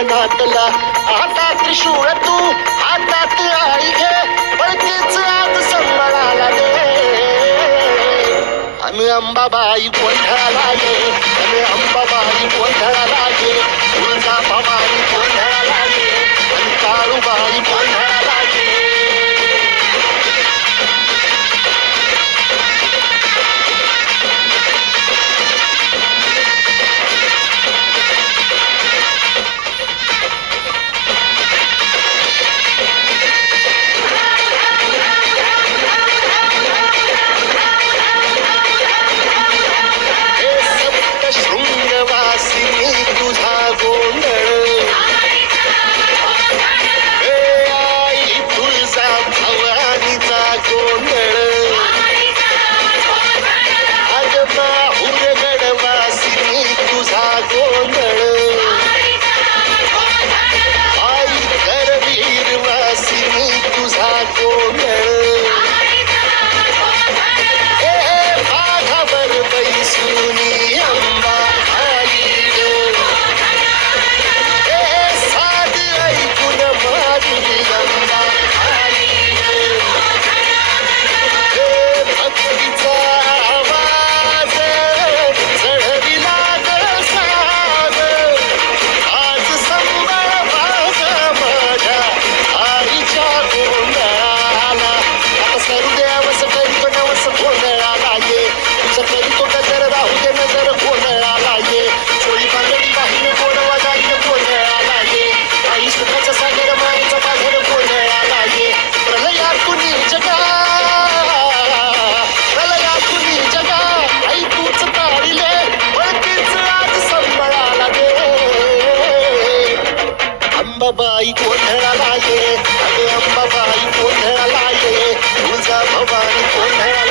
अंगणातला आता त्रिशूळ तू हातात आई घे पळतीच आज संबळाला दे आणि अंबाबाई गोंधळाला ये आणि अंबाबाई गोंधळाला ये तुळजा भवानी गोंधळाला ये आणि काळूबाई गोंधळाला ये शृंगवासिनी तुझा गोंधळ हे आई तुळजा भवानीचा गोंधळ अग माहूर गडवासिनी तुझा गोंधळ आई करवीर वासिनी तुझा गोंधळ हे भागावर बैसुनी अंबा अंबाबाई गोंधळाला ये अगं अंबाबाई गोंधळाला ये तुळजा भवानी गोंधळाला